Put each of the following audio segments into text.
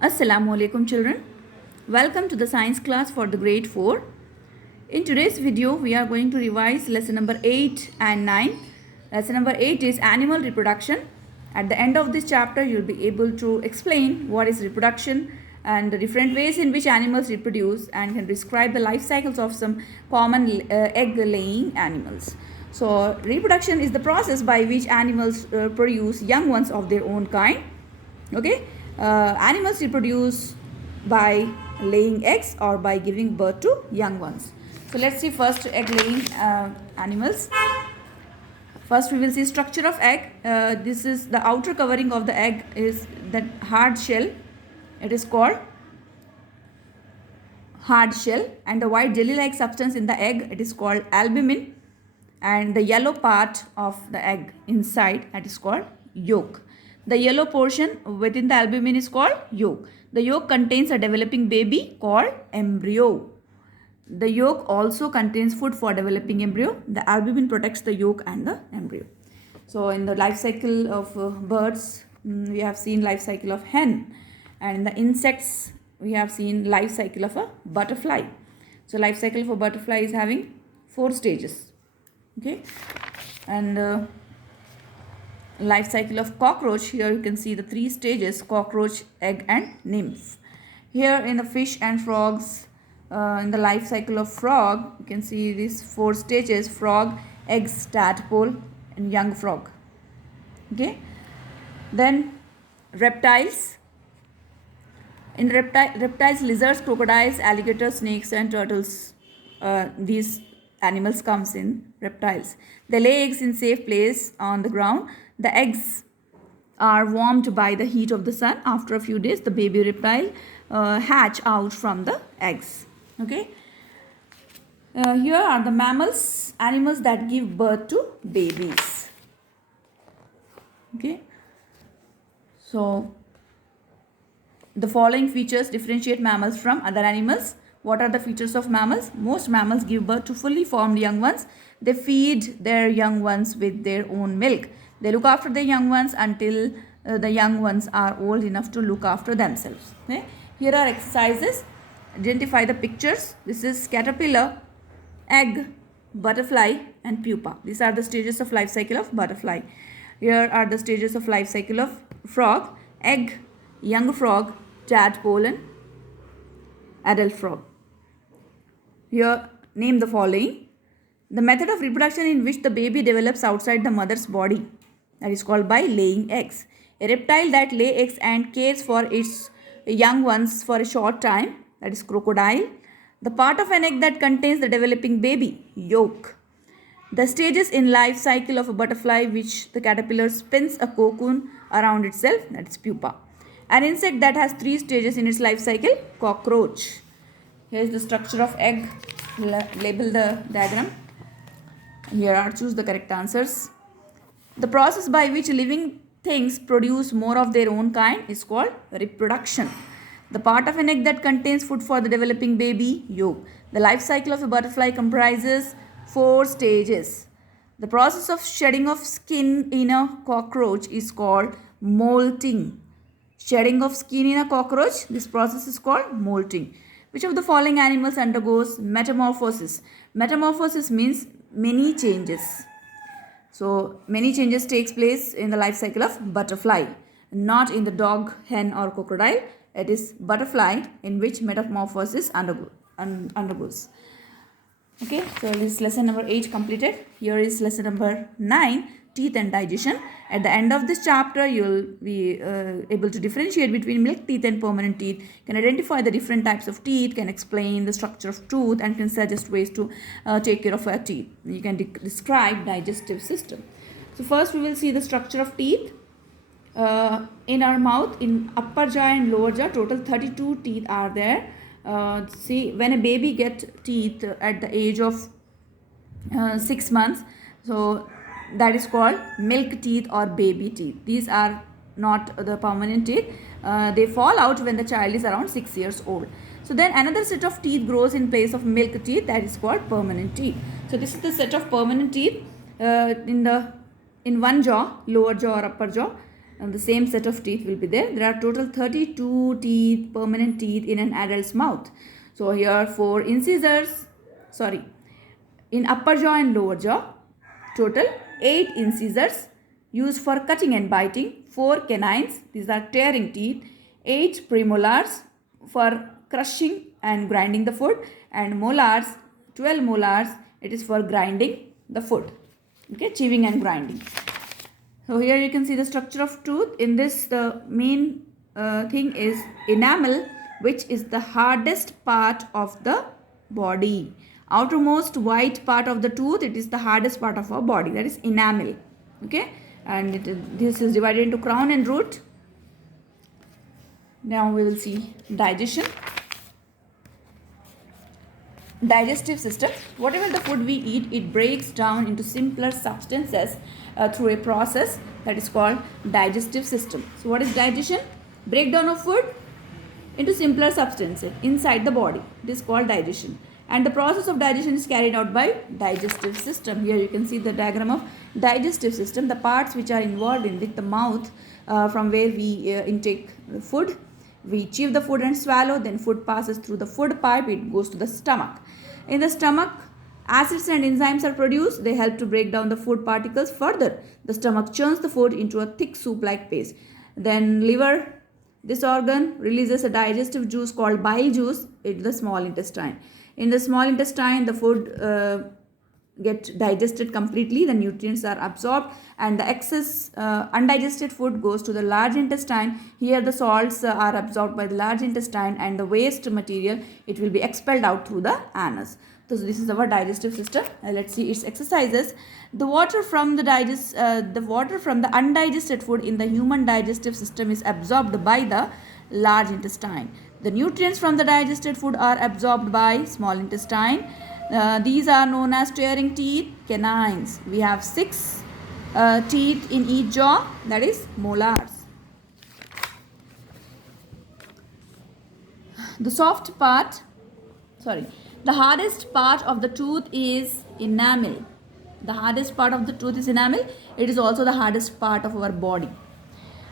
Assalamu alaikum children. Welcome to the science class for the grade 4. In today's video we are going to revise lesson number 8 and 9. Lesson number 8 is animal reproduction. At the end of this chapter you will be able to explain what is reproduction and the different ways in which animals reproduce and can describe the life cycles of some common egg laying animals. So reproduction is the process by which animals produce young ones of their own kind. Okay, animals reproduce by laying eggs or by giving birth to young ones. So let's see first egg laying animals. First we will see structure of egg. This is the outer covering of the egg is that hard shell. It is called hard shell, and the white jelly like substance in the egg, it is called albumin, and the yellow part of the egg inside, that is called yolk. The yellow portion within the albumin is called yolk. The yolk contains a developing baby called embryo. The yolk also contains food for developing embryo. The albumin protects the yolk and the embryo. So in the life cycle of birds, we have seen life cycle of hen, and in the insects we have seen life cycle of a butterfly. So life cycle for butterfly is having 4 stages. Okay, and life cycle of cockroach, here you can see the 3 stages: cockroach, egg and nymph. Here in the fish and frogs, in the life cycle of frog, you can see these 4 stages: frog, eggs, tadpole and young frog. Okay, then reptiles. In reptiles, lizards, crocodiles, alligators, snakes and turtles, these animals comes in reptiles. They lay eggs in safe place on the ground. The eggs are warmed by the heat of the sun. After a few days the baby reptile hatch out from the eggs. Okay, here are the mammals, animals that give birth to babies. Okay, so the following features differentiate mammals from other animals. What are the features of mammals? Most mammals give birth to fully formed young ones. They feed their young ones with their own milk. They look after their young ones until the young ones are old enough to look after themselves. Okay? Here are exercises. Identify the pictures. This is caterpillar, egg, butterfly and pupa. These are the stages of life cycle of butterfly. Here are the stages of life cycle of frog: egg, young frog, tadpole and adult frog. Here name the following. The method of reproduction in which the baby develops outside the mother's body, that is called by laying eggs. A reptile that lay eggs and cares for its young ones for a short time, that is crocodile. The part of an egg that contains the developing baby, yolk. The stages in life cycle of a butterfly, which the caterpillar spins a cocoon around itself, that is pupa. An insect that has 3 stages in its life cycle, cockroach. Here is the structure of egg. Label the diagram. Here are choose the correct answers. The process by which living things produce more of their own kind is called reproduction. The part of an egg that contains food for the developing baby, yolk. The life cycle of a butterfly comprises 4 stages. The process of shedding of skin in a cockroach is called molting. Shedding of skin in a cockroach, this process is called molting. Which of the following animals undergoes metamorphosis? Metamorphosis means many changes. So many changes takes place in the life cycle of butterfly, not in the dog, hen or crocodile. It is butterfly in which metamorphosis undergoes. Okay, so this is lesson number 8 completed. Here is lesson number 9, teeth and digestion. At the end of this chapter, you will be able to differentiate between milk teeth and permanent teeth, can identify the different types of teeth, can explain the structure of tooth and can suggest ways to take care of our teeth. You can describe digestive system. So first we will see the structure of teeth. In our mouth, in upper jaw and lower jaw, total 32 teeth are there. See, when a baby gets teeth at the age of 6 months, so that is called milk teeth or baby teeth. These are not the permanent teeth. They fall out when the child is around 6 years old. So then another set of teeth grows in place of milk teeth, that is called permanent teeth. So this is the set of permanent teeth in one jaw, lower jaw or upper jaw. and the same set of teeth will be there. There are total 32 teeth, permanent teeth in an adult's mouth. So here 4 incisors, in upper jaw and lower jaw, total 8 incisors used for cutting and biting, 4 canines, these are tearing teeth, 8 premolars for crushing and grinding the food, and molars, 12 molars, it is for grinding the food, okay, chewing and grinding. So here you can see the structure of tooth. In this, the main thing is enamel, which is the hardest part of the body. Outermost white part of the tooth, it is the hardest part of our body, that is enamel, okay, and this is divided into crown and root. Now we will see digestion. Digestive system. Whatever the food we eat, it breaks down into simpler substances through a process that is called digestive system. So what is digestion? Breakdown of food into simpler substances inside the body. It is called digestion. And the process of digestion is carried out by digestive system. Here you can see the diagram of digestive system. The parts which are involved in it, the mouth, from where we intake the food. We chew the food and swallow, then food passes through the food pipe, it goes to the stomach. In the stomach, acids and enzymes are produced. They help to break down the food particles further. The stomach churns the food into a thick soup-like paste. Then liver, this organ releases a digestive juice called bile juice into the small intestine. In the small intestine, the food get digested completely, the nutrients are absorbed, and the excess undigested food goes to the large intestine. Here the salts are absorbed by the large intestine, and the waste material, it will be expelled out through the anus. So this is our digestive system. Let's see its exercises. The water from the undigested food in the human digestive system is absorbed by the large intestine. The nutrients from the digested food are absorbed by small intestine. These are known as tearing teeth, canines. We have 6 teeth in each jaw, that is molars. The hardest part of the tooth is enamel. The hardest part of the tooth is enamel. It is also the hardest part of our body.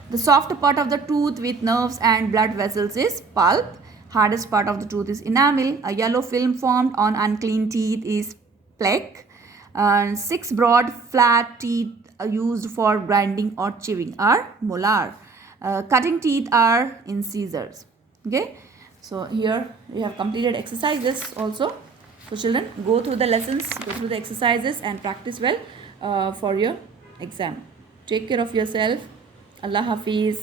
The soft part of the tooth with nerves and blood vessels is pulp. Hardest part of the tooth is enamel. A yellow film formed on unclean teeth is plaque. 6 broad flat teeth used for grinding or chewing are molar. Cutting teeth are incisors. Okay. So here we have completed exercises also. So children, go through the lessons, go through the exercises and practice well for your exam. Take care of yourself. Allah Hafiz.